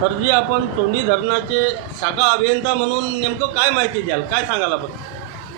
Sir जी, आपण तोंडी धरणाचे शाखा अभियंता म्हणून नेमकं काय माहिती द्याल, काय सांगाल आपण?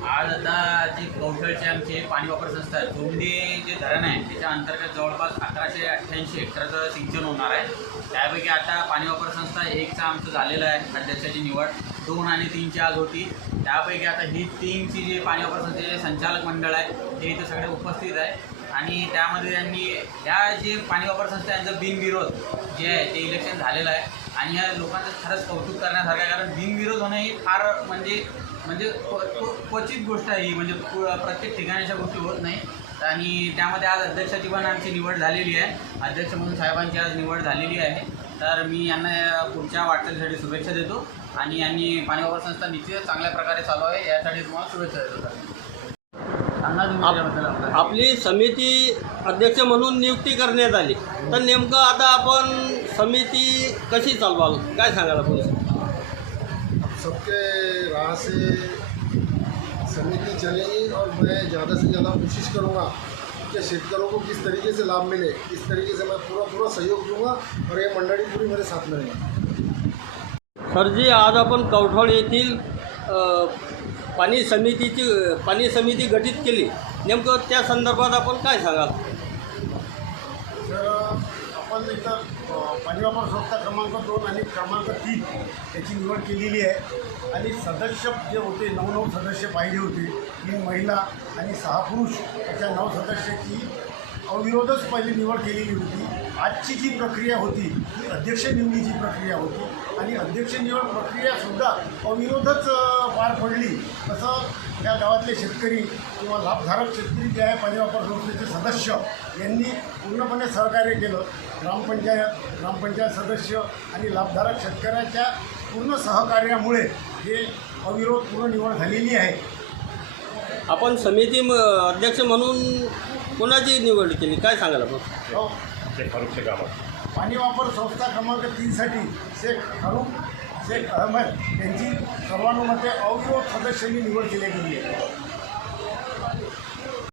आज आता जी कौशलचे आमचे पाणी वापर संस्था आहे, तोंडी जे धरण आहे त्याच्या अंतर्गत जवळपास 1188 हेक्टरचं सिंचन होणार आहे. त्यापैकी आता पाणी वापर संस्था 1चं आमचं झालेलं आहे अध्यक्षाची निवड, 2 आणि 3ची आज होती. त्यापैकी आता ही 3ची जे पाणी वापर संस्थेचे संचालक मंडळ आहे ते इथं सगळे उपस्थित आहे. आणि त्यामध्ये त्यांनी ह्या जे पाणी वापर संस्था यांचं बिनविरोध जे आहे ते इलेक्शन झालेलं आहे. आणि या लोकांचं खरंच कौतुक करण्यासारखं आहे, कारण बिनविरोध होणं ही फार म्हणजे क्वचित गोष्ट आहे ही, म्हणजे प्रत्येक ठिकाणी अशा गोष्टी होत नाही. आणि त्यामध्ये आज अध्यक्षाची पण आमची निवड झालेली आहे, अध्यक्ष म्हणून साहेबांची आज निवड झालेली आहे. तर मी यांना पुढच्या वाटचालीसाठी शुभेच्छा देतो आणि यांनी पाणी वापर संस्था निश्चित चांगल्या प्रकारे चालवावे यासाठी तुम्हाला शुभेच्छा देतो. आपली समिती अध्यक्ष म्हणून नियुक्ती करण्यात आली, तर नेमकं आता आपण समिती कशी चालवाल, काय सांगाल आपण? सबके राह से समिति चलेगी और मैं ज़्यादा से ज़्यादा कोशिश करूँगा कि शेतकरों को किस तरीके से लाभ मिले, इस तरीके से मैं पूरा सहयोग दूंगा और ये मंडली पूरी मेरे साथ में रहेगी. सर जी, आज आपण कवठोळ येथील पाणी समिती गठीत केली, नेमकं त्या संदर्भात आपण काय सांगाल? तर आपण इथं पाणी वापर संस्था क्रमांक 2 आणि क्रमांक 3 याची निवड केलेली आहे. आणि सदस्य जे होते 9 सदस्य पाहिजे होते, 3 महिला आणि 6 पुरुष अशा 9 सदस्याची अविरोधच पहिली निवड केलेली होती. आजची जी प्रक्रिया होती ती अध्यक्ष निवडीची प्रक्रिया होती आणि अध्यक्ष निवड प्रक्रियासुद्धा अविरोधच पार पडली. तसं त्या गावातले शेतकरी किंवा लाभधारक शेतकरी जे आहे पाणी वापर संस्थेचे सदस्य यांनी पूर्णपणे सहकार्य केलं. ग्रामपंचायत सदस्य आणि लाभधारक शेतकऱ्याच्या पूर्ण सहकार्यामुळे हे अविरोध पूर्ण निवड झालेली आहे. आपण समिती अध्यक्ष म्हणून कोणाची निवड केली, काय सांगाल आपण? हो, पाणी वापर संस्था क्रमांक 3 साठी शेख अहमद यांची सर्वानुमते अविरोध सदस्यांनी निवड केली गेली आहे.